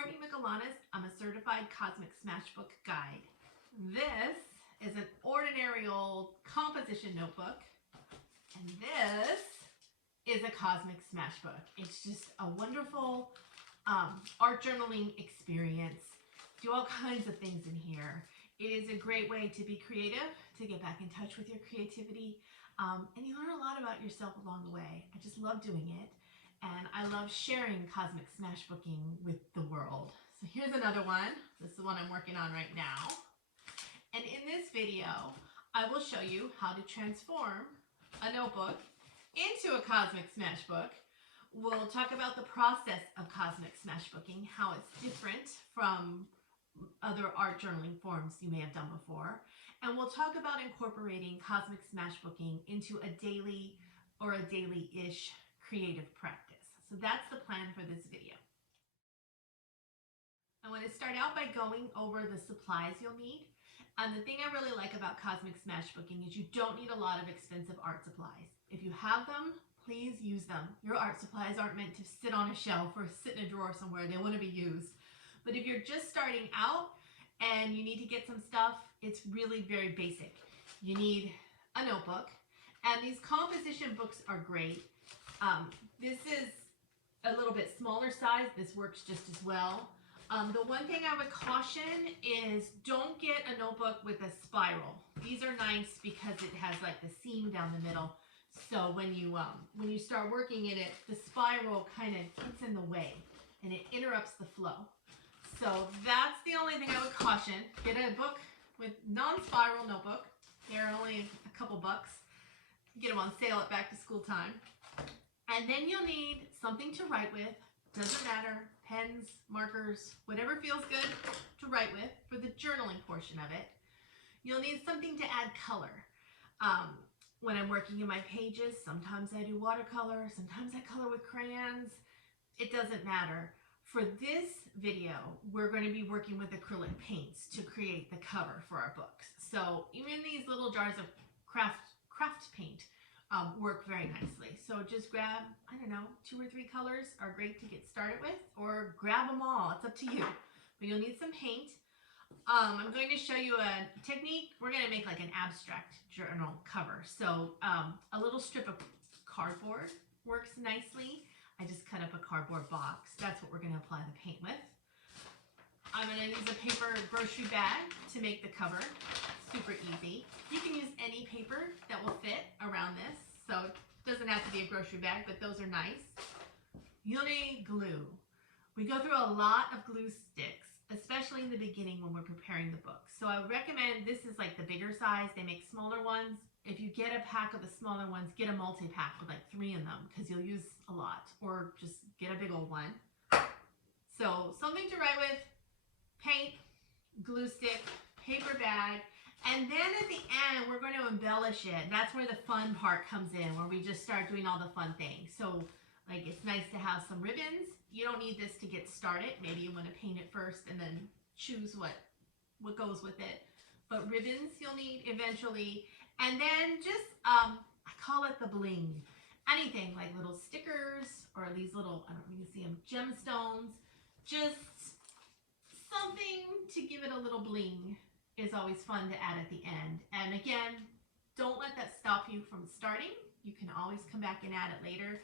Courtney Michelanis. I'm a certified Cosmic Smashbook guide. This is an ordinary old composition notebook, and this is a Cosmic Smashbook. It's just a wonderful art journaling experience. Do all kinds of things in here. It is a great way to be creative, to get back in touch with your creativity, and you learn a lot about yourself along the way. I just love doing it, and I love sharing Cosmic Smashbooking with the world. So here's another one. This is the one I'm working on right now. And in this video, I will show you how to transform a notebook into a Cosmic Smashbook. We'll talk about the process of Cosmic Smashbooking, how it's different from other art journaling forms you may have done before. And we'll talk about incorporating Cosmic Smashbooking into a daily or a daily-ish creative practice. So that's the plan for this video. I want to start out by going over the supplies you'll need. And the thing I really like about Cosmic Smashbooking is you don't need a lot of expensive art supplies. If you have them, please use them. Your art supplies aren't meant to sit on a shelf or sit in a drawer somewhere. They want to be used. But if you're just starting out and you need to get some stuff, it's really very basic. You need a notebook, and these composition books are great. This is a little bit smaller size. This works just as well. The one thing I would caution is don't get a notebook with a spiral. These are nice because it has like the seam down the middle. So when you start working in it, the spiral kind of gets in the way and it interrupts the flow. So that's the only thing I would caution. Get a book with non-spiral notebook. They're only a couple bucks. Get them on sale at back to school time. And then you'll need something to write with. Doesn't matter, pens, markers, whatever feels good to write with for the journaling portion of it. You'll need something to add color. When I'm working in my pages, sometimes I do watercolor, sometimes I color with crayons. It doesn't matter. For this video, we're going to be working with acrylic paints to create the cover for our books. So even these little jars of craft paint work very nicely. So just grab, I don't know, 2 or 3 colors are great to get started with, or grab them all. It's up to you. But you'll need some paint. I'm going to show you a technique. We're going to make like an abstract journal cover. So a little strip of cardboard works nicely. I just cut up a cardboard box. That's what we're going to apply the paint with. I'm going to use a paper grocery bag to make the cover. Super easy. You can use any paper that will fit around this. So it doesn't have to be a grocery bag, but those are nice. You'll need glue. We go through a lot of glue sticks, especially in the beginning when we're preparing the book. So I would recommend, this is like the bigger size. They make smaller ones. If you get a pack of the smaller ones, get a multi-pack with like 3 in them because you'll use a lot, or just get a big old one. So something to write with, paint, glue stick, paper bag, and then at the end we're going to embellish it. That's where the fun part comes in, where we just start doing all the fun things. So like it's nice to have some ribbons. You don't need this to get started. Maybe you want to paint it first and then choose what goes with it. But ribbons you'll need eventually. And then just, I call it the bling. Anything like little stickers or these little, I don't know if you can see them, gemstones. Just something to give it a little bling is always fun to add at the end. And again, don't let that stop you from starting. You can always come back and add it later.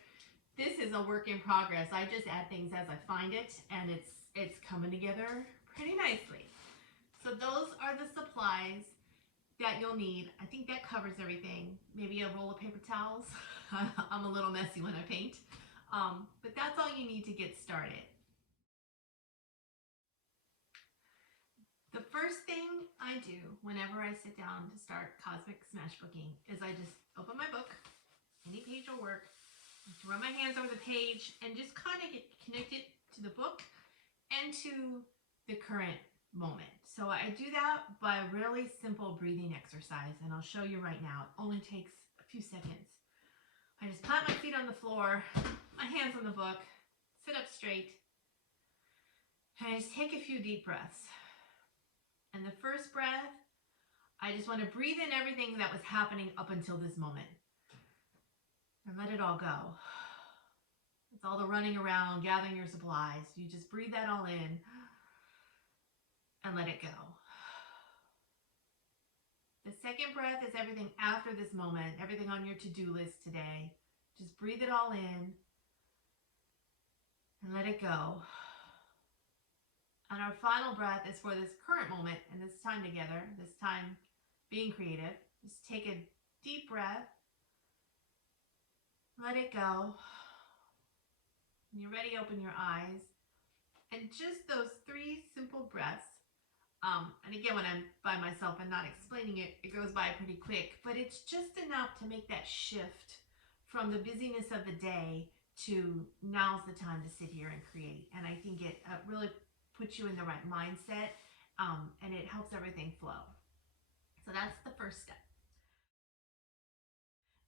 This is a work in progress. I just add things as I find it, and it's coming together pretty nicely. So those are the supplies that you'll need. I think that covers everything. Maybe a roll of paper towels. I'm a little messy when I paint. But that's all you need to get started. The first thing I do whenever I sit down to start Cosmic Smashbooking is I just open my book, any page will work, run my hands over the page and just kind of get connected to the book and to the current moment. So I do that by a really simple breathing exercise, and I'll show you right now. It only takes a few seconds. I just plant my feet on the floor, my hands on the book, sit up straight, and I just take a few deep breaths. And the first breath, I just want to breathe in everything that was happening up until this moment and let it all go. That's all the running around, gathering your supplies. You just breathe that all in and let it go. The second breath is everything after this moment, everything on your to-do list today. Just breathe it all in and let it go. And our final breath is for this current moment and this time together, this time being creative. Just take a deep breath. Let it go. When you're ready, open your eyes. And just those 3 simple breaths. And again, when I'm by myself and not explaining it, it goes by pretty quick. But it's just enough to make that shift from the busyness of the day to now's the time to sit here and create. And I think it really puts you in the right mindset, and it helps everything flow. So that's the first step.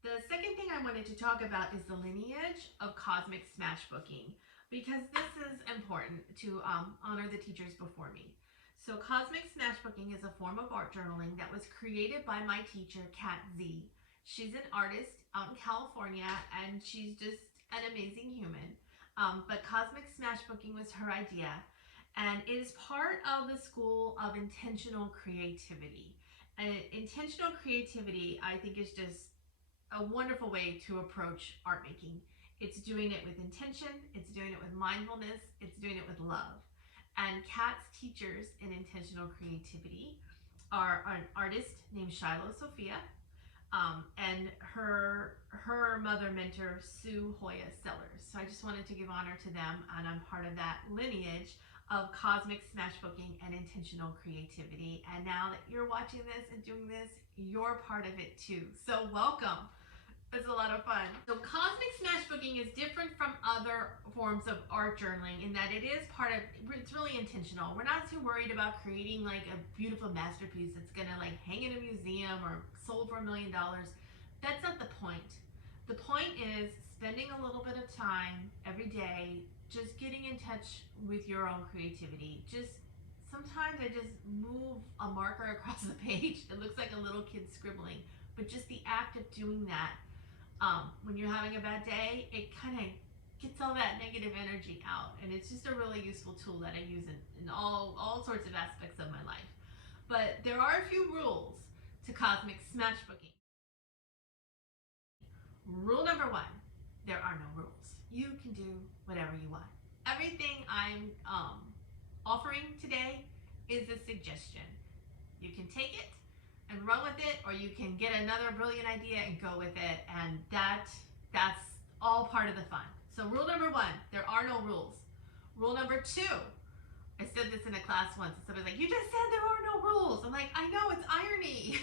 The second thing I wanted to talk about is the lineage of Cosmic Smashbooking, because this is important to honor the teachers before me. So Cosmic Smashbooking is a form of art journaling that was created by my teacher, Kat Z. She's an artist out in California, and she's just an amazing human. But Cosmic Smashbooking was her idea, and it is part of the School of Intentional Creativity. And intentional creativity, I think, is just a wonderful way to approach art making. It's doing it with intention, it's doing it with mindfulness, it's doing it with love. And Kat's teachers in intentional creativity are an artist named Shiloh Sophia, and her mother mentor, Sue Hoya Sellers. So I just wanted to give honor to them, and I'm part of that lineage of Cosmic Smashbooking and intentional creativity. And now that you're watching this and doing this, you're part of it too. So welcome. It's a lot of fun. So Cosmic Smashbooking is different from other forms of art journaling in that it is it's really intentional. We're not too worried about creating like a beautiful masterpiece that's gonna like hang in a museum or sold for $1 million. That's not the point. The point is spending a little bit of time every day just getting in touch with your own creativity. Sometimes I just move a marker across the page. It looks like a little kid scribbling, but just the act of doing that, when you're having a bad day, it kind of gets all that negative energy out, and it's just a really useful tool that I use in all sorts of aspects of my life. But there are a few rules to Cosmic Smashbooking. Rule number 1, there are no rules. You can do whatever you want. Everything I'm offering today is a suggestion. You can take it and run with it, or you can get another brilliant idea and go with it, and that's all part of the fun. So rule number 1, there are no rules. Rule number 2, I said this in a class once, and somebody's like, you just said there are no rules. I'm like, I know, it's irony.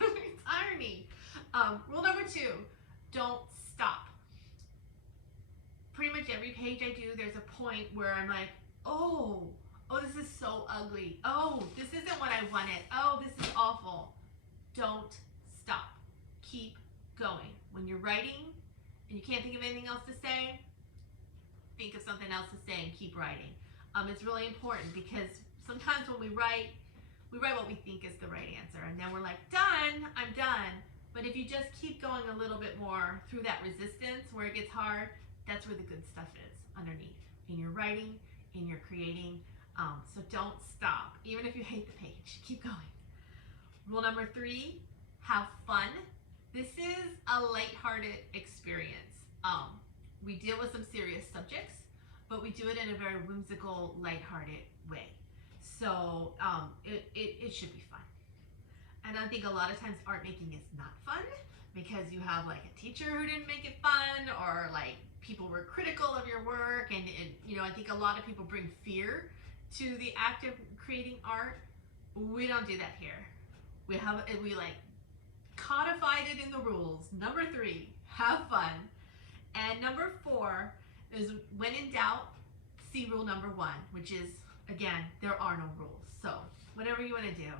It's irony. Rule number 2, don't stop. Pretty much every page I do, there's a point where I'm like, oh, this is so ugly. Oh, this isn't what I wanted. Oh, this is awful. Don't stop. Keep going. When you're writing and you can't think of anything else to say, think of something else to say and keep writing. It's really important because sometimes when we write what we think is the right answer, and then we're like, done, I'm done. But if you just keep going a little bit more through that resistance where it gets hard, that's where the good stuff is underneath. In your writing, in your creating. So don't stop. Even if you hate the page, keep going. Rule number 3, have fun. This is a lighthearted experience. We deal with some serious subjects, but we do it in a very whimsical, lighthearted way. So it should be fun. And I think a lot of times art making is not fun because you have like a teacher who didn't make it fun, or like people were critical of your work, and you know, I think a lot of people bring fear to the act of creating art. We don't do that here. We like codified it in the rules. Number 3, have fun. And number 4 is when in doubt, see rule number 1, which is, again, there are no rules. So whatever you want to do,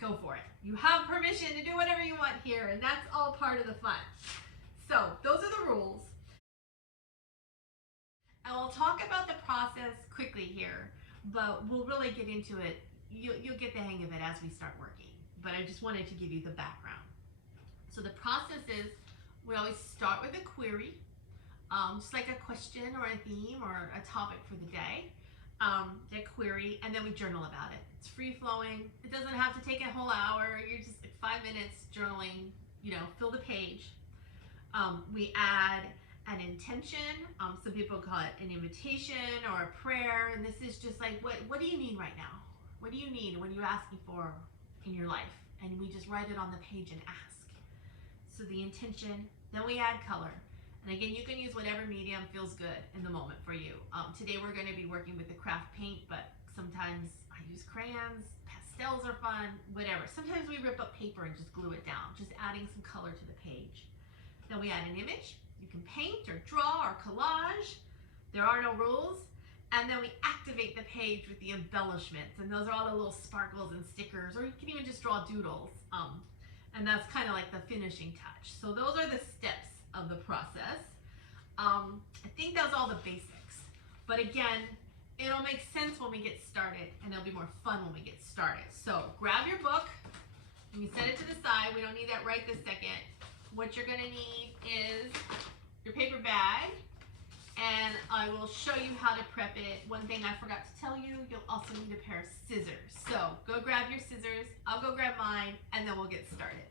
go for it. You have permission to do whatever you want here, and that's all part of the fun. So those are the rules. And we'll talk about the process quickly here, but we'll really get into it. You'll get the hang of it as we start working. But I just wanted to give you the background. So the process is, we always start with a query. just like a question or a theme or a topic for the day, that query, and then we journal about it. It's free flowing. It doesn't have to take a whole hour. You're just like 5 minutes journaling, fill the page. We add an intention. Some people call it an invitation or a prayer, and this is just like, what do you need right now? What do you need? What are you asking for in your life? And we just write it on the page and ask. So the intention, then we add color. And again, you can use whatever medium feels good in the moment for you. Today we're going to be working with the craft paint, but sometimes I use crayons, pastels are fun, whatever. Sometimes we rip up paper and just glue it down, just adding some color to the page. Then we add an image. You can paint or draw or collage. There are no rules. And then we activate the page with the embellishments, and those are all the little sparkles and stickers, or you can even just draw doodles. And that's kind of like the finishing touch. So those are the steps of the process. I think that's all the basics. But again, it'll make sense when we get started, and it'll be more fun when we get started. So grab your book, and you set it to the side. We don't need that right this second. What you're gonna need is your paper bag, and I will show you how to prep it. One thing I forgot to tell you, you'll also need a pair of scissors. So go grab your scissors, I'll go grab mine, and then we'll get started.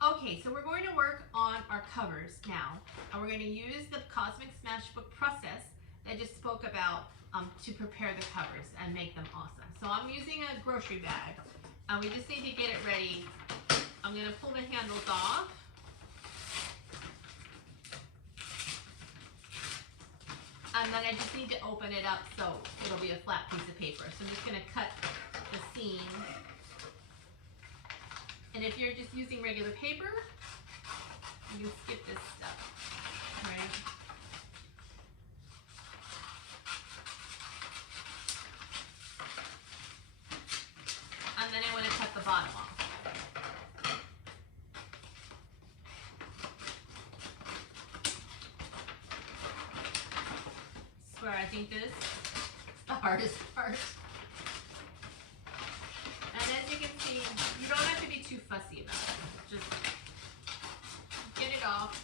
Okay, so we're going to work on our covers now, and we're going to use the Cosmic Smashbook process that I just spoke about to prepare the covers and make them awesome. So I'm using a grocery bag, and we just need to get it ready. I'm going to pull the handles off. And then I just need to open it up so it'll be a flat piece of paper. So I'm just going to cut the seam. And if you're just using regular paper, you can skip this stuff, right? And then I want to cut the bottom off. I swear, I think this is the hardest part. And as you can see, you don't have to be too fussy about it. Just get it off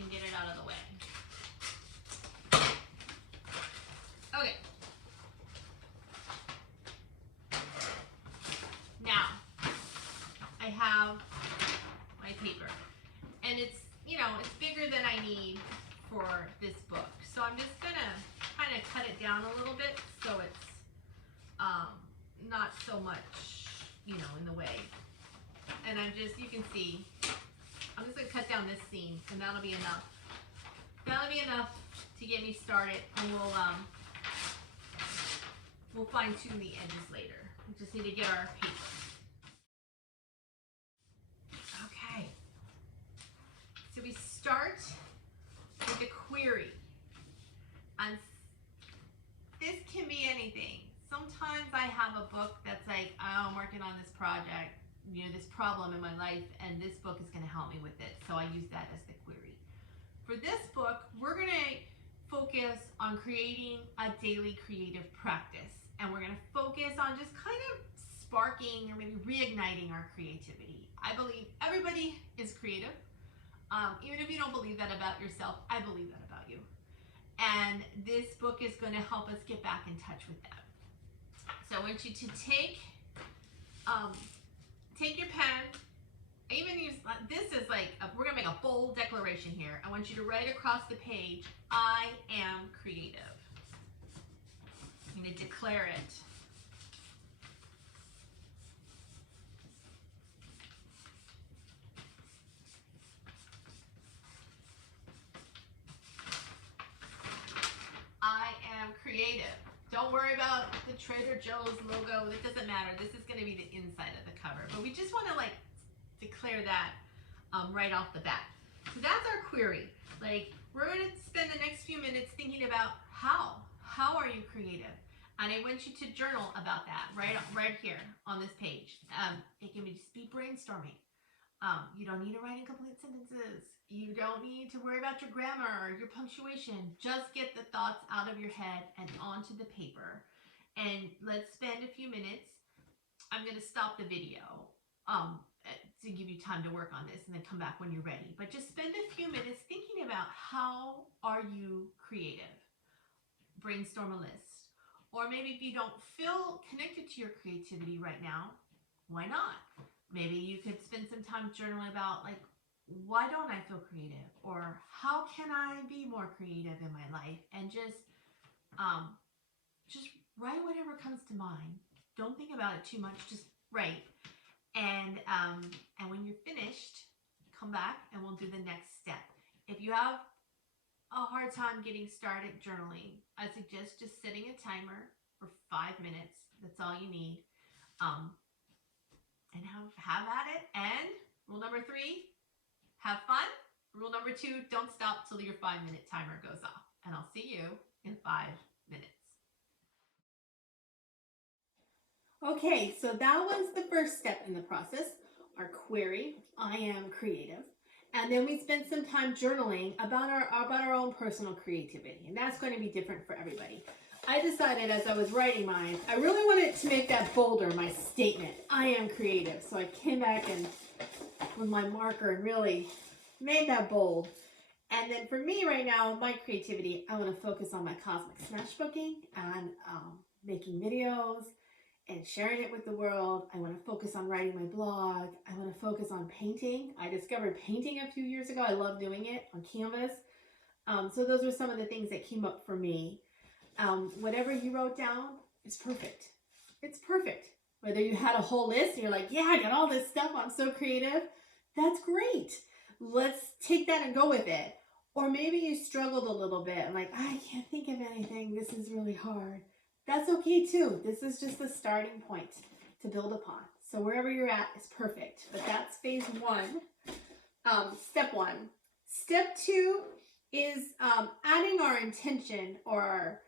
and get it out of the way. Okay. Now, I have my paper. And it's, it's bigger than I need for this book. So I'm just gonna kind of cut it down a little bit so it's not so much, in the way. And you can see, I'm just gonna cut down this seam, and that'll be enough. That'll be enough to get me started, and we'll fine tune the edges later. We just need to get our paper. Okay. So we start with the query. And this can be anything. Sometimes I have a book that's like, oh, I'm working on this project, this problem in my life, and this book is going to help me with it. So I use that as the query. For this book, we're going to focus on creating a daily creative practice. And we're going to focus on just kind of sparking or maybe reigniting our creativity. I believe everybody is creative. Even if you don't believe that about yourself, I believe that about you. And this book is going to help us get back in touch with that. So I want you to take your pen. I even use, this is like, we're going to make a bold declaration here. I want you to write across the page, I am creative. I'm going to declare it. I am creative. Don't worry about the Trader Joe's logo. It doesn't matter. This is going to be the inside of the cover. But we just want to declare that right off the bat. So that's our query. We're going to spend the next few minutes thinking about how are you creative? And I want you to journal about that right here on this page. It can just be brainstorming. You don't need to write in complete sentences. You don't need to worry about your grammar or your punctuation. Just get the thoughts out of your head and onto the paper. And let's spend a few minutes. I'm going to stop the video. to give you time to work on this and then come back when you're ready. But just spend a few minutes thinking about how are you creative. Brainstorm a list. Or maybe if you don't feel connected to your creativity right now, why not? Maybe you could spend some time journaling about, like, why don't I feel creative? Or how can I be more creative in my life? And just write whatever comes to mind. Don't think about it too much, just write. And when you're finished, come back and we'll do the next step. If you have a hard time getting started journaling, I suggest just setting a timer for 5 minutes. That's all you need. And have at it. And rule number 3, have fun. Rule number 2, don't stop till your 5-minute timer goes off. And I'll see you in 5 minutes. Okay, so that was the first step in the process, our query, I am creative. And then we spent some time journaling about our own personal creativity. And that's going to be different for everybody. I decided as I was writing mine, I really wanted to make that bolder, my statement, I am creative. So I came back and with my marker and really made that bold. And then for me right now, my creativity, I want to focus on my Cosmic Smashbooking and making videos and sharing it with the world. I want to focus on writing my blog. I want to focus on painting. I discovered painting a few years ago. I love doing it on canvas. So those are some of the things that came up for me. Whatever you wrote down, it's perfect. It's perfect. Whether you had a whole list and you're like, yeah, I got all this stuff, I'm so creative, that's great. Let's take that and go with it. Or maybe you struggled a little bit and like, I can't think of anything, this is really hard. That's okay too. This is just the starting point to build upon. So wherever you're at is perfect. But that's phase 1, step 1. Step 2 is adding our intention, or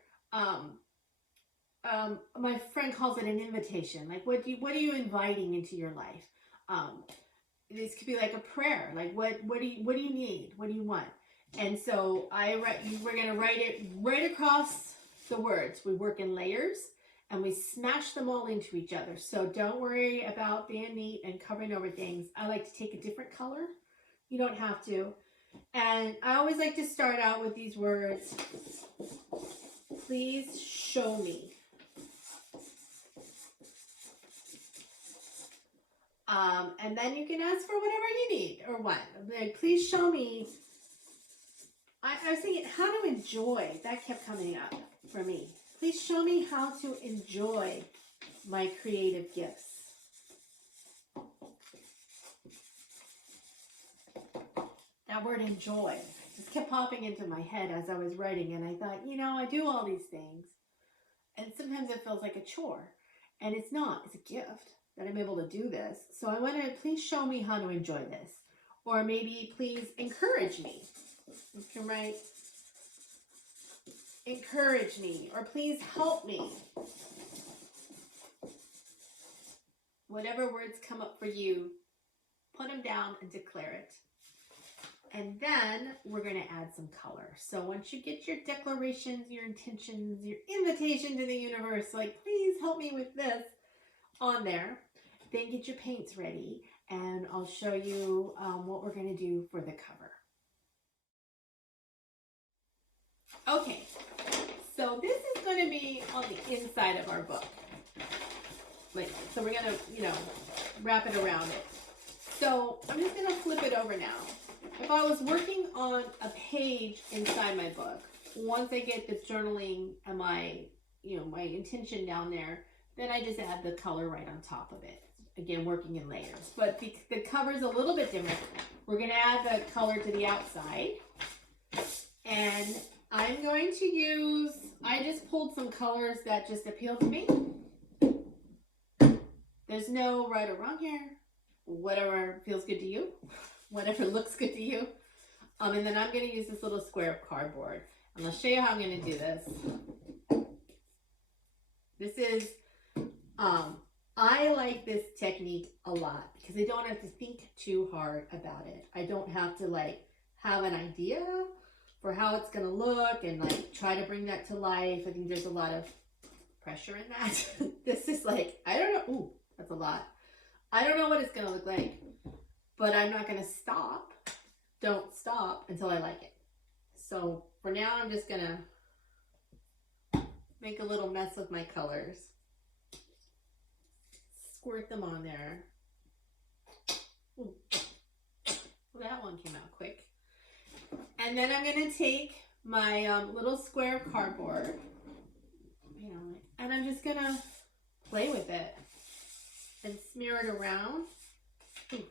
my friend calls it an invitation. Like what are you inviting into your life? This could be like a prayer. Like what do you need? What do you want? And so we're gonna write it right across the words. We work in layers and we smash them all into each other. So don't worry about being neat and covering over things. I like to take a different color. You don't have to. And I always like to start out with these words. Please show me. And then you can ask for whatever you need or want. Like, please show me. I was thinking how to enjoy. That kept coming up for me. Please show me how to enjoy my creative gifts. That word enjoy just kept popping into my head as I was writing, and I thought, I do all these things, and sometimes it feels like a chore, and it's not. It's a gift that I'm able to do this. So I want to, please show me how to enjoy this, or maybe please encourage me. You can write, encourage me, or please help me. Whatever words come up for you, put them down and declare it. And then we're going to add some color. So once you get your declarations, your intentions, your invitation to the universe, like, please help me with this on there, then get your paints ready. And I'll show you what we're going to do for the cover. Okay, so this is going to be on the inside of our book. So we're going to, wrap it around it. So I'm just going to flip it over now. If I was working on a page inside my book, once I get the journaling and my intention down there, then I just add the color right on top of it. Again, working in layers. But the cover's a little bit different. We're going to add the color to the outside. And I'm going to use, I just pulled some colors that just appeal to me. There's no right or wrong here. Whatever feels good to you. Whatever looks good to you. And then I'm going to use this little square of cardboard. And I'll show you how I'm going to do this. This is, I like this technique a lot because I don't have to think too hard about it. I don't have to have an idea for how it's going to look and try to bring that to life. I think there's a lot of pressure in that. This is I don't know. Ooh, that's a lot. I don't know what it's gonna look like, but I'm not gonna stop. Don't stop until I like it. So for now, I'm just gonna make a little mess with my colors. Squirt them on there. Ooh. Well, that one came out quick. And then I'm gonna take my little square of cardboard, and I'm just gonna play with it and smear it around. Ooh.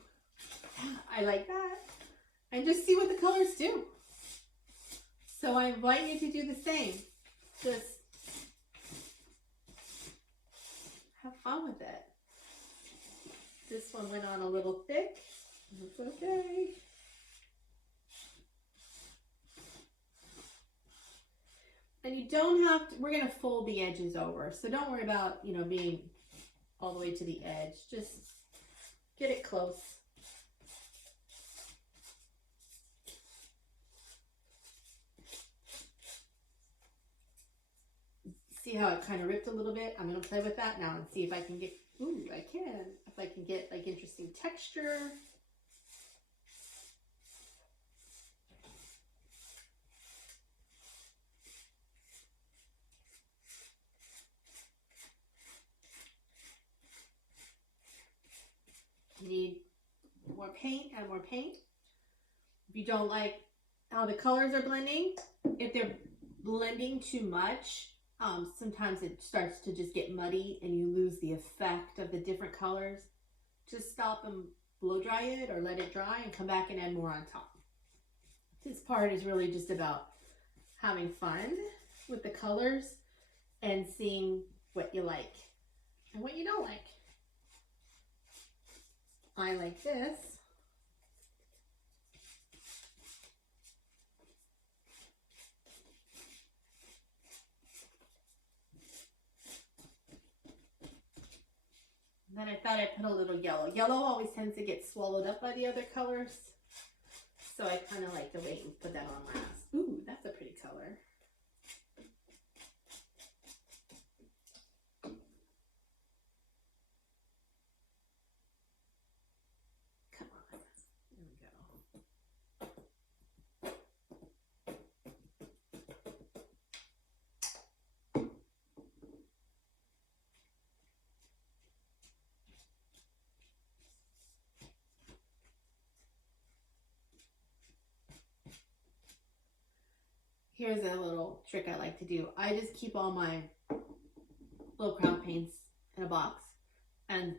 I like that. And just see what the colors do. So I invite you to do the same. Just have fun with it. This one went on a little thick. It's okay. And you don't have to, we're going to fold the edges over. So don't worry about, being all the way to the edge. Just get it close. See how it kind of ripped a little bit? I'm going to play with that now and see if I can get, if I can get like interesting texture. You need more paint, add more paint. If you don't like how the colors are blending, if they're blending too much, sometimes it starts to just get muddy and you lose the effect of the different colors. Just stop and blow dry it or let it dry and come back and add more on top. This part is really just about having fun with the colors and seeing what you like and what you don't like. I like this. Then I thought I'd put a little yellow. Yellow always tends to get swallowed up by the other colors. So I kind of like to wait and put that on last. Ooh, that's a pretty color. Come on. There we go. Here's a little trick I like to do. I just keep all my little crown paints in a box. And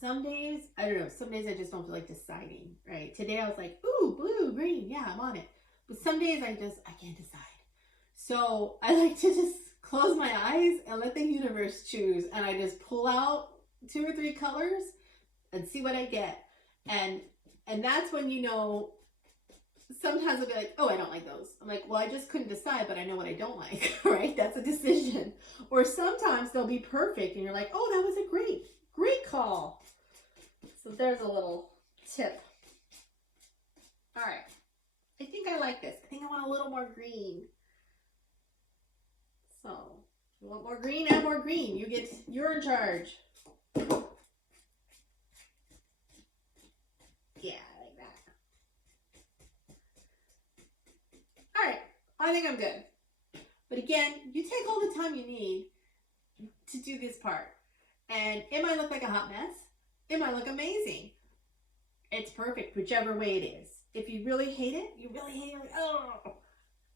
some days, I don't know, some days I just don't feel like deciding, right? Today I was like, ooh, blue, green, yeah, I'm on it. But some days I can't decide. So I like to just close my eyes and let the universe choose. And I just pull out 2 or 3 colors and see what I get. And that's when, sometimes I'll be like, oh, I don't like those. I'm like, well, I just couldn't decide, but I know what I don't like, right? That's a decision. Or sometimes they'll be perfect and you're like, oh, that was a great call. So there's a little tip. All right. I think I like this. I think I want a little more green. So if you want more green, add more green. You're in charge. Yeah. All right, I think I'm good. But again, you take all the time you need to do this part. And it might look like a hot mess. It might look amazing. It's perfect, whichever way it is. If you really hate it, like, oh,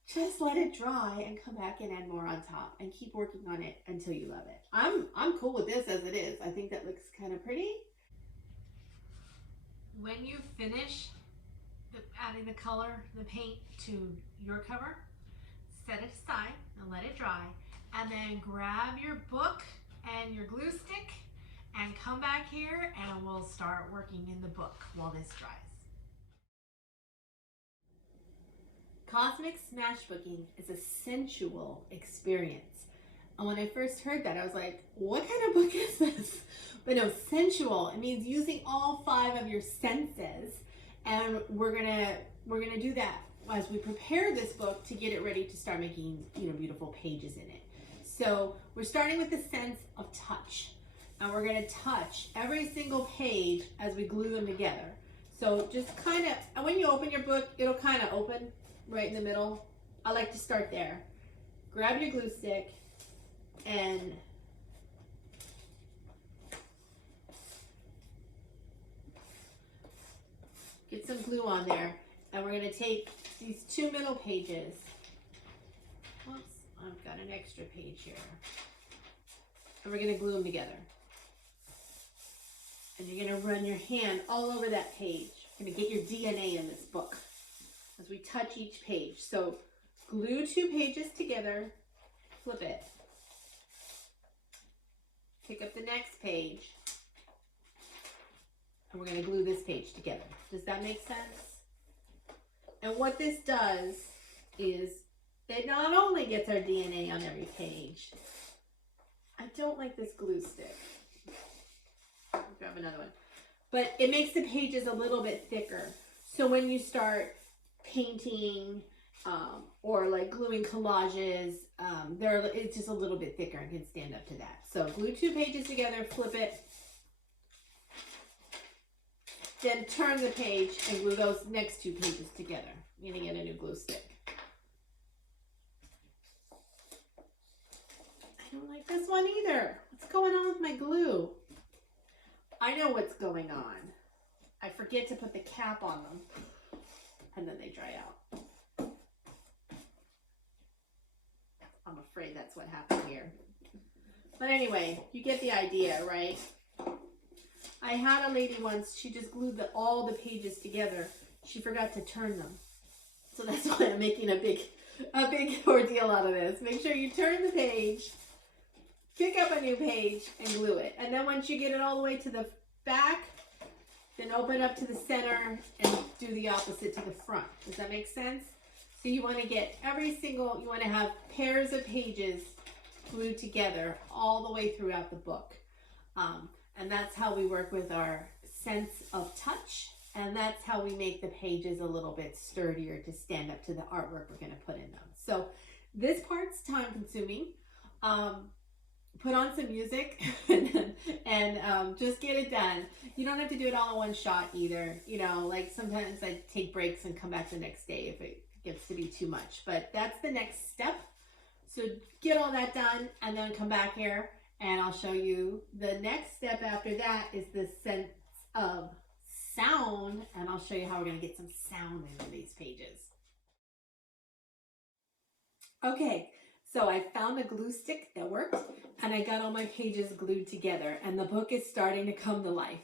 just let it dry and come back and add more on top and keep working on it until you love it. I'm cool with this as it is. I think that looks kind of pretty. When you finish adding the color, the paint to your cover, set it aside and let it dry, and then grab your book and your glue stick and come back here and we'll start working in the book while this dries. Cosmic Smashbooking is a sensual experience. And when I first heard that, I was like, what kind of book is this? But no, sensual, it means using all 5 of your senses. And we're gonna do that as we prepare this book to get it ready to start making beautiful pages in it. So we're starting with the sense of touch. and we're going to touch every single page as we glue them together. So just kind of, and when you open your book, it'll kind of open right in the middle. I like to start there. Grab your glue stick and get some glue on there. And we're going to take these two middle pages. Oops, I've got an extra page here. And we're going to glue them together. And you're going to run your hand all over that page. You're going to get your DNA in this book as we touch each page. So glue two pages together, flip it. Pick up the next page. And we're going to glue this page together. Does that make sense? And what this does is it not only gets our DNA on every page. I don't like this glue stick. I'll grab another one. But it makes the pages a little bit thicker. So when you start painting or like gluing collages, it's just a little bit thicker and can stand up to that. So glue two pages together, flip it. Then turn the page and glue those next two pages together. You're going to get a new glue stick. I don't like this one either. What's going on with my glue? I know what's going on. I forget to put the cap on them and then they dry out. I'm afraid that's what happened here. But anyway, you get the idea, right? I had a lady once, she just glued all the pages together. She forgot to turn them. So that's why I'm making a big ordeal out of this. Make sure you turn the page, pick up a new page, and glue it. And then once you get it all the way to the back, then open up to the center and do the opposite to the front. Does that make sense? So you want to get you want to have pairs of pages glued together all the way throughout the book. And that's how we work with our sense of touch. And that's how we make the pages a little bit sturdier to stand up to the artwork we're going to put in them. So this part's time consuming. Put on some music and just get it done. You don't have to do it all in one shot either. You know, like sometimes I take breaks and come back the next day if it gets to be too much. But that's the next step. So get all that done and then come back here and I'll show you the next step after that is the sense of sound, and I'll show you how we're going to get some sound into these pages. Okay, so I found a glue stick that worked and I got all my pages glued together and the book is starting to come to life.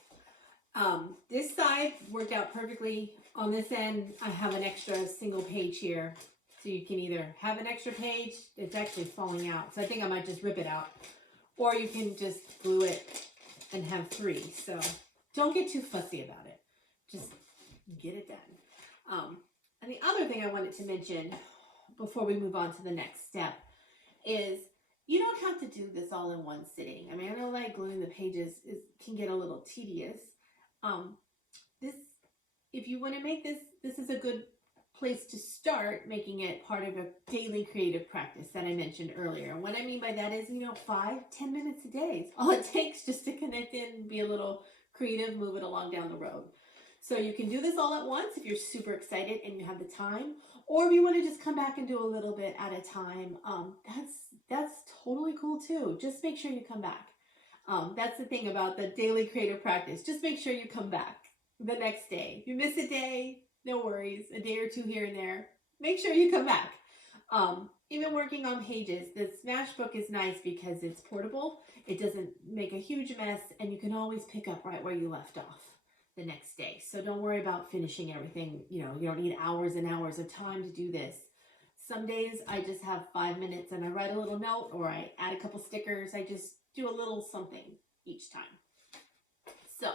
This side worked out perfectly. On this end, I have an extra single page here. So you can either have an extra page, it's actually falling out. So I think I might just rip it out. Or you can just glue it and have three. So don't get too fussy about it. Just get it done. And the other thing I wanted to mention before we move on to the next step is you don't have to do this all in one sitting. I mean, I know like gluing the pages can get a little tedious. If you want to make this is a good place to start making it part of a daily creative practice that I mentioned earlier. And what I mean by that is, 5-10 minutes a day. It's all it takes just to connect in, be a little creative, move it along down the road. So you can do this all at once if you're super excited and you have the time, or if you want to just come back and do a little bit at a time, that's totally cool too. Just make sure you come back. That's the thing about the daily creative practice. Just make sure you come back the next day. If you miss a day, no worries, a day or two here and there. Make sure you come back. Even working on pages, the Smashbook is nice because it's portable. It doesn't make a huge mess and you can always pick up right where you left off the next day. So don't worry about finishing everything. You don't need hours and hours of time to do this. Some days I just have 5 minutes and I write a little note or I add a couple stickers. I just do a little something each time. So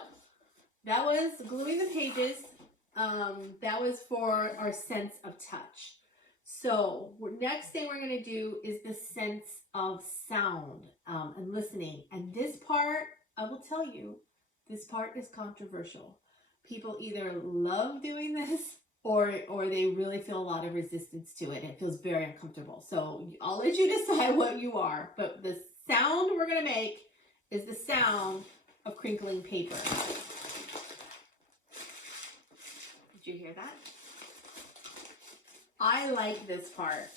that was gluing the pages. That was for our sense of touch. So next thing we're going to do is the sense of sound and listening. And this part, I will tell you, this part is controversial. People either love doing this or they really feel a lot of resistance to it. It feels very uncomfortable. So I'll let you decide what you are. But the sound we're going to make is the sound of crinkling paper. Did you hear that? I like this part.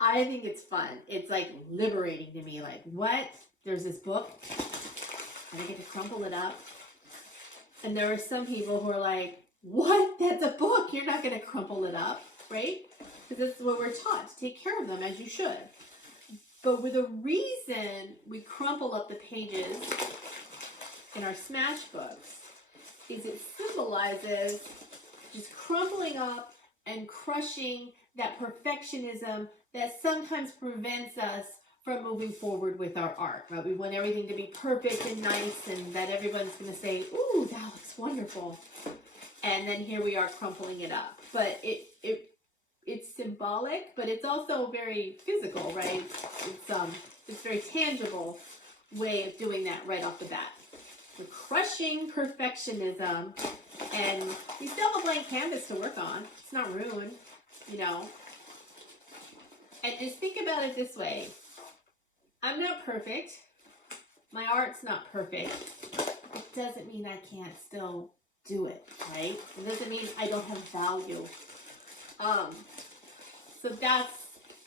I think it's fun. It's like liberating to me. Like, what? There's this book and I get to crumple it up. And there are some people who are like, what? That's a book. You're not going to crumple it up, right? Because this is what we're taught, to take care of them as you should. But with the reason we crumple up the pages in our smash books is it symbolizes just crumpling up and crushing that perfectionism that sometimes prevents us from moving forward with our art, right? We want everything to be perfect and nice and that everyone's going to say, ooh, that looks wonderful. And then here we are crumpling it up. But it's symbolic, but it's also very physical, right? It's very tangible way of doing that right off the bat. We're crushing perfectionism, and we still have a blank canvas to work on. It's not ruined, you know. And just think about it this way. I'm not perfect. My art's not perfect. It doesn't mean I can't still do it, right? It doesn't mean I don't have value. So that's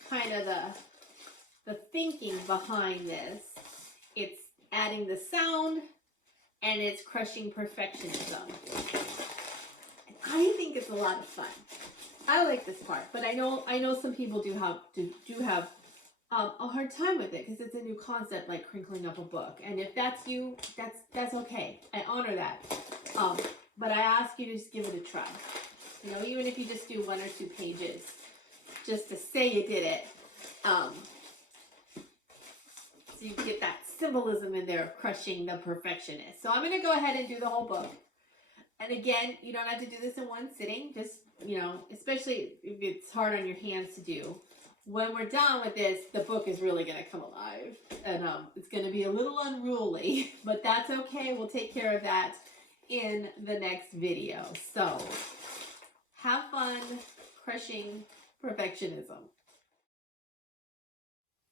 kind of the thinking behind this. It's adding the sound and it's crushing perfectionism. And I think it's a lot of fun. I like this part, but I know some people do have a hard time with it because it's a new concept, like crinkling up a book. And if that's you, that's okay. I honor that. But I ask you to just give it a try. You know, even if you just do 1 or 2 pages, just to say you did it. So you get that symbolism in there of crushing the perfectionist. So I'm going to go ahead and do the whole book. And again, you don't have to do this in one sitting. Just, you know, especially if it's hard on your hands to do. When we're done with this, the book is really going to come alive. And it's going to be a little unruly. But that's okay. We'll take care of that in the next video. So have fun crushing perfectionism.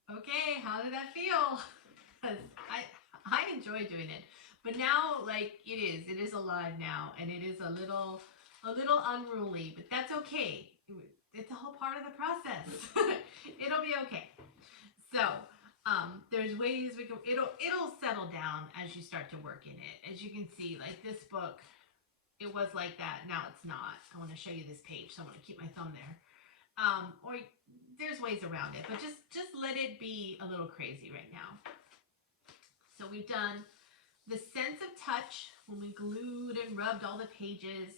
Okay, how did that feel? I enjoy doing it, but now like it is alive now, and it is a little unruly, but that's okay. It's a whole part of the process. It'll be okay. So there's ways we can. It'll settle down as you start to work in it. As you can see, like this book, it was like that. Now it's not. I want to show you this page, so I want to keep my thumb there. Or there's ways around it, but just let it be a little crazy right now. So we've done the sense of touch when we glued and rubbed all the pages.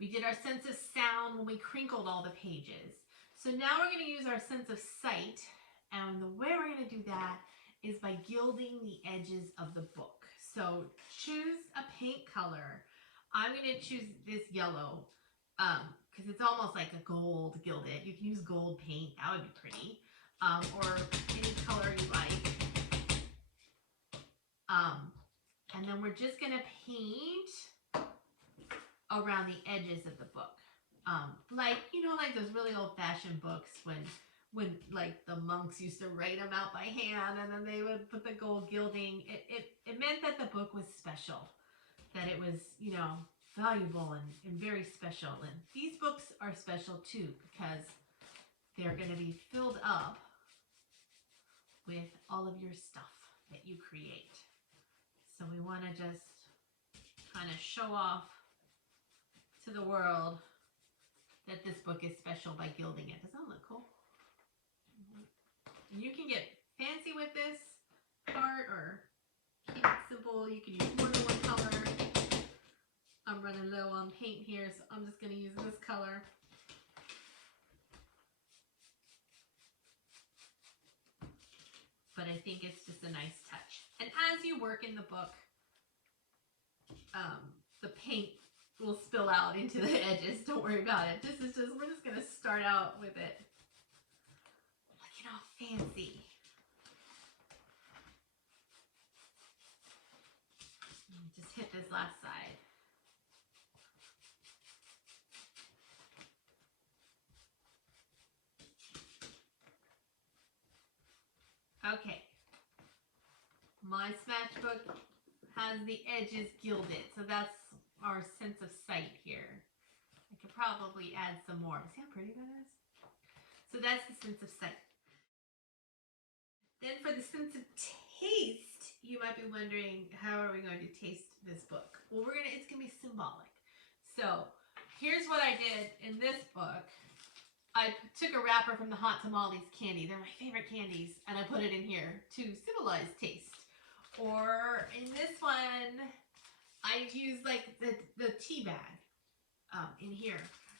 We did our sense of sound when we crinkled all the pages. So now we're going to use our sense of sight, and the way we're going to do that is by gilding the edges of the book. So choose a paint color. I'm going to choose this yellow because it's almost like a gold gilded. You can use gold paint. That would be pretty. Or any color you like. And then we're just going to paint around the edges of the book. Like, you know, like those really old-fashioned books when like the monks used to write them out by hand, and then they would put the gold gilding. It meant that the book was special, that it was, you know, valuable and very special. And these books are special too because they're going to be filled up with all of your stuff that you create. So we want to just kind of show off to the world that this book is special by gilding it. Does that look cool? And you can get fancy with this part or keep it simple. You can use more than one color. I'm running low on paint here, so I'm just going to use this color. But I think it's just a nice touch. And as you work in the book, the paint will spill out into the edges. Don't worry about it. We're just going to start out with it looking all fancy. Just hit this last side. Okay. My Smashbook has the edges gilded, so that's our sense of sight here. I could probably add some more. See how pretty that is? So that's the sense of sight. Then for the sense of taste, you might be wondering, how are we going to taste this book? Well, it's gonna be symbolic. So here's what I did in this book. I took a wrapper from the Hot Tamales candy. They're my favorite candies. And I put it in here to symbolize taste. Or in this one, I used like the tea bag in here.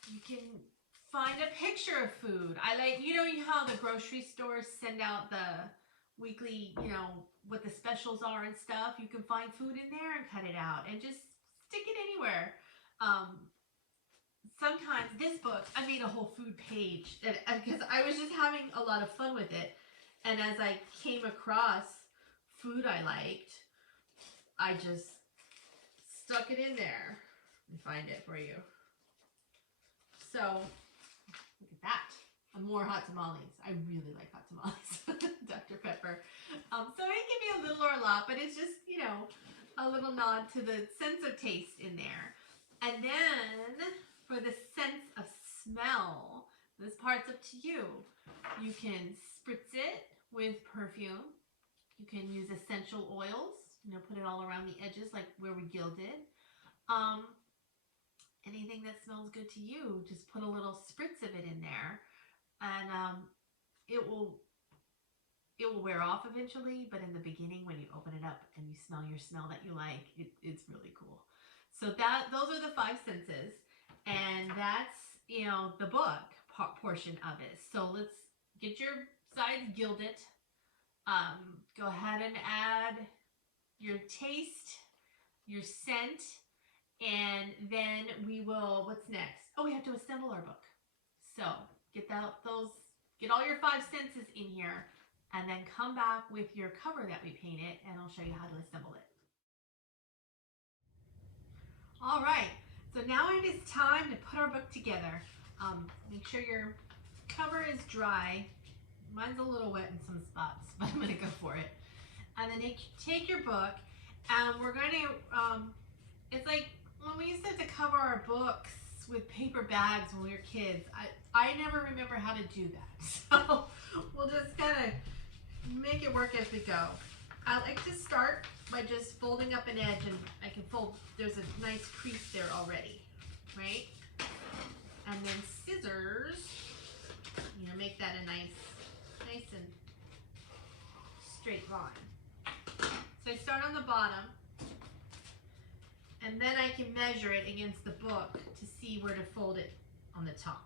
You can find a picture of food. I like, you know how the grocery stores send out the weekly, you know, what the specials are and stuff? You can find food in there and cut it out and just stick it anywhere. Sometimes this book, I made a whole food page because I was just having a lot of fun with it. And as I came across food I liked, I just stuck it in there. Let me find it for you. So, look at that. And more hot tamales. I really like hot tamales. Dr. Pepper. So it can be a little or a lot, but it's just, you know, a little nod to the sense of taste in there. And then for the sense of smell, this part's up to you. You can spritz it with perfume. You can use essential oils, you know, put it all around the edges like where we gilded. Anything that smells good to you, just put a little spritz of it in there, and it will wear off eventually, but in the beginning when you open it up and you smell your smell that you like, it's really cool. So those are the 5 senses, and that's, you know, the book portion of it. So let's get your sides gilded. Go ahead and add your taste, your scent, and then we will, what's next? Oh, we have to assemble our book. So get all your 5 senses in here, and then come back with your cover that we painted, and I'll show you how to assemble it. All right, so now it is time to put our book together. Make sure your cover is dry. Mine's a little wet in some spots, but I'm gonna go for it. And then take your book, and we're gonna, it's like when we used to have to cover our books with paper bags when we were kids. I never remember how to do that. So we'll just kind of make it work as we go. I like to start by just folding up an edge, and I can fold, there's a nice crease there already, right? And then scissors, you know, make that a nice and straight line. So I start on the bottom, and then I can measure it against the book to see where to fold it on the top.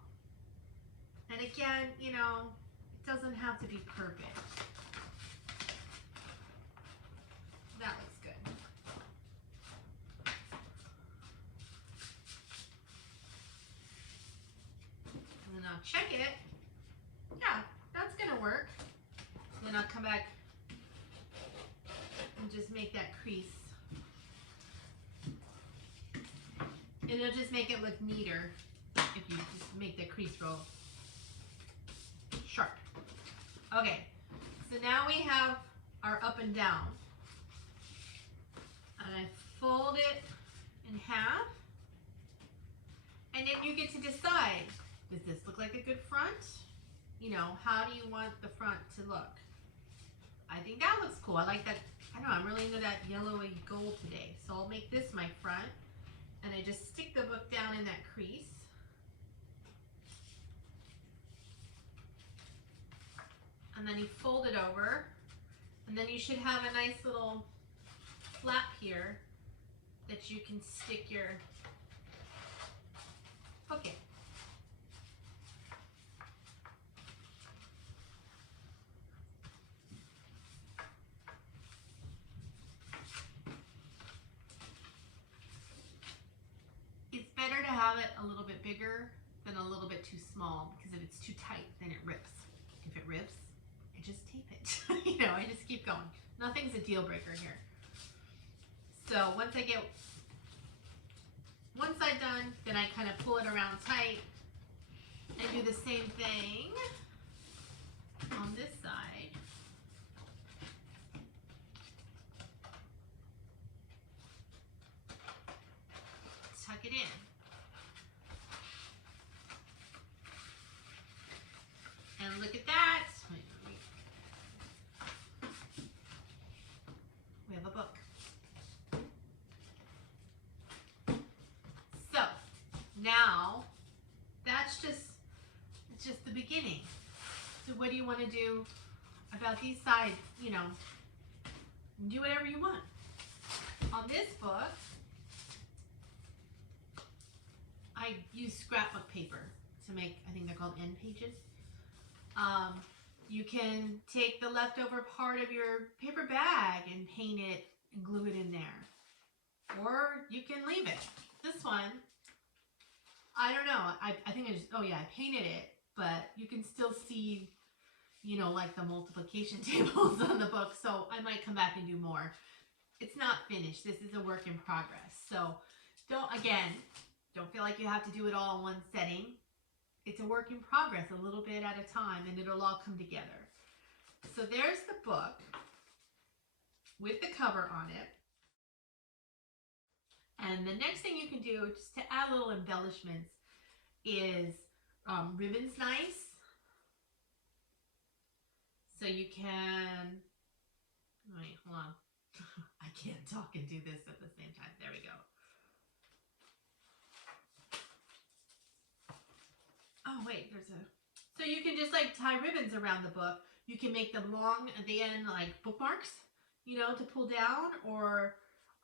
And again, you know, it doesn't have to be perfect. That looks good. And then I'll check it. Yeah, that's gonna work. Then I'll come back and just make that crease. And it'll just make it look neater if you just make the crease roll sharp. Okay, so now we have our up and down. And I fold it in half. And then you get to decide, does this look like a good front? You know, how do you want the front to look? I think that looks cool. I like that. I don't know, I'm really into that yellowy gold today. So I'll make this my front. And I just stick the book down in that crease. And then you fold it over. And then you should have a nice little flap here that you can stick your hook in. It's better to have it a little bit bigger than a little bit too small, because if it's too tight, then it rips. If it rips, I just tape it. You know, I just keep going. Nothing's a deal breaker here. So once I get one side done, then I kind of pull it around tight and do the same thing on this side. tuck it in. And look at that. We have a book. So now that's it's just the beginning. So what do you want to do about these sides? You know, do whatever you want. On this book, I use scrapbook paper to make, I think they're called end pages. You can take the leftover part of your paper bag and paint it and glue it in there. Or you can leave it. This one, I don't know. I think I just, oh yeah, I painted it, but you can still see, you know, like the multiplication tables on the book. So I might come back and do more. It's not finished. This is a work in progress. So don't feel like you have to do it all in one setting. It's a work in progress, a little bit at a time, and it'll all come together. So there's the book with the cover on it. And the next thing you can do, just to add little embellishments, is ribbon's nice. So you can, wait, hold on. I can't talk and do this at the same time. There we go. Oh wait, so you can just like tie ribbons around the book. You can make them long at the end, like bookmarks, you know, to pull down. Or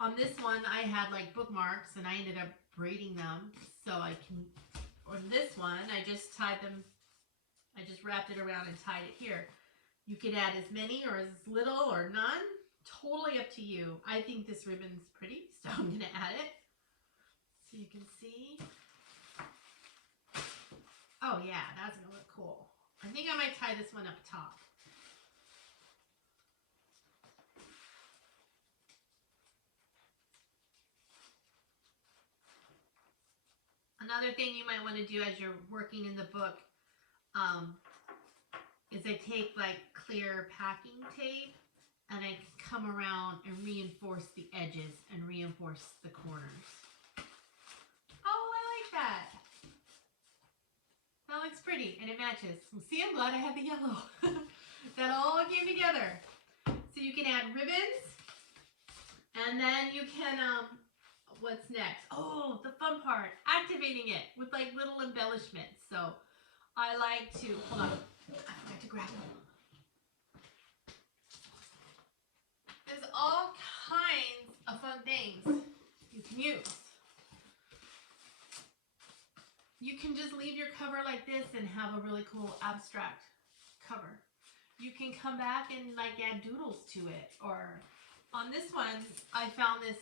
on this one, I had like bookmarks and I ended up braiding them. So I can, on this one, I just tied them, I just wrapped it around and tied it here. You can add as many or as little or none. Totally up to you. I think this ribbon's pretty, so I'm gonna add it. So you can see. Oh yeah, that's gonna look cool. I think I might tie this one up top. Another thing you might want to do as you're working in the book is I take like clear packing tape and I come around and reinforce the edges and reinforce the corners. Oh, I like that. That looks pretty and it matches. See, I'm glad I had the yellow. That all came together. So you can add ribbons and then you can, what's next? Oh, the fun part, activating it with like little embellishments. So I like to, hold on, I forgot to grab them. There's all kinds of fun things you can use. You can just leave your cover like this and have a really cool abstract cover. You can come back and like add doodles to it. Or on this one, I found this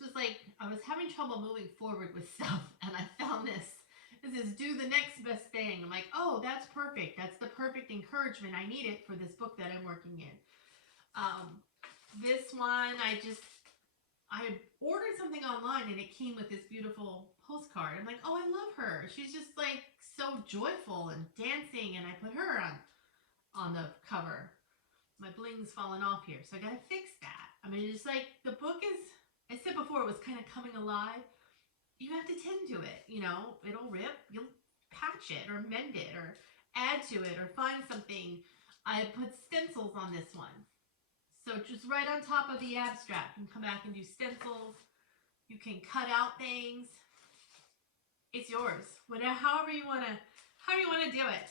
was like, I was having trouble moving forward with stuff and I found this. This is do the next best thing. I'm like, oh, that's perfect. That's the perfect encouragement. I need it for this book that I'm working in. This one, I ordered something online and it came with this beautiful postcard. I'm like, oh, I love her. She's just like so joyful and dancing, and I put her on the cover. My bling's fallen off here, so I gotta fix that. I mean, it's like the book is, I said before, it was kind of coming alive. You have to tend to it, you know. It'll rip, you'll patch it or mend it or add to it or find something. I put stencils on this one. So just right on top of the abstract, you can come back and do stencils. You can cut out things. It's yours. Whatever, however you wanna do it.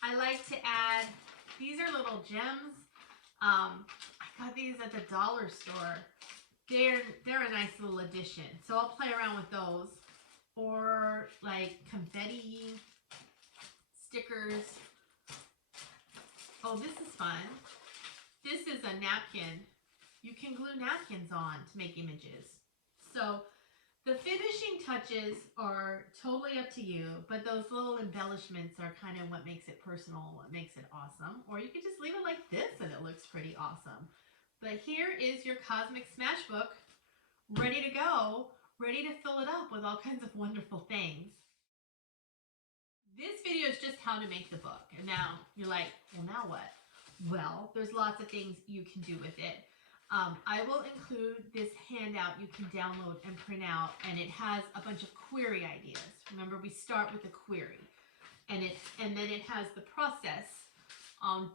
I like to add, these are little gems. I got these at the dollar store. They're a nice little addition. So I'll play around with those. Or like confetti, stickers. Oh, this is fun. This is a napkin. You can glue napkins on to make images. So the finishing touches are totally up to you, but those little embellishments are kind of what makes it personal, what makes it awesome. Or you could just leave it like this and it looks pretty awesome. But here is your Cosmic Smashbook, ready to go, ready to fill it up with all kinds of wonderful things. This video is just how to make the book. And now you're like, well, now what? Well, there's lots of things you can do with it. I will include this handout you can download and print out, and it has a bunch of query ideas. Remember, we start with a query, and then it has the process,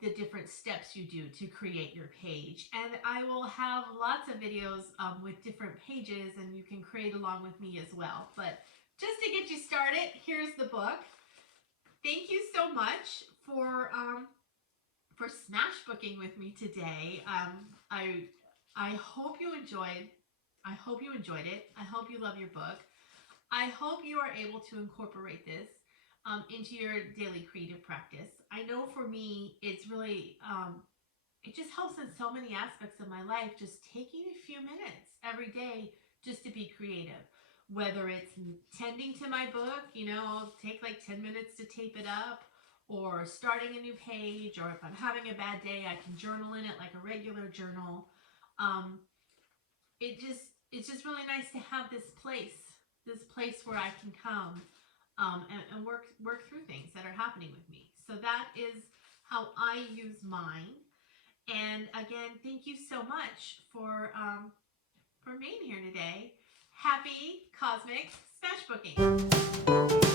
the different steps you do to create your page. And I will have lots of videos with different pages, and you can create along with me as well. But just to get you started, here's the book. Thank you so much for smashbooking with me today. I hope you enjoyed. I hope you enjoyed it. I hope you love your book. I hope you are able to incorporate this into your daily creative practice. I know for me, it's really, it just helps in so many aspects of my life, just taking a few minutes every day just to be creative. Whether it's tending to my book, I'll take like 10 minutes to tape it up, or starting a new page, or if I'm having a bad day, I can journal in it like a regular journal. It's just really nice to have this place where I can come and work through things that are happening with me. So that is how I use mine. And again, thank you so much for being here today. Happy Cosmic Smashbooking!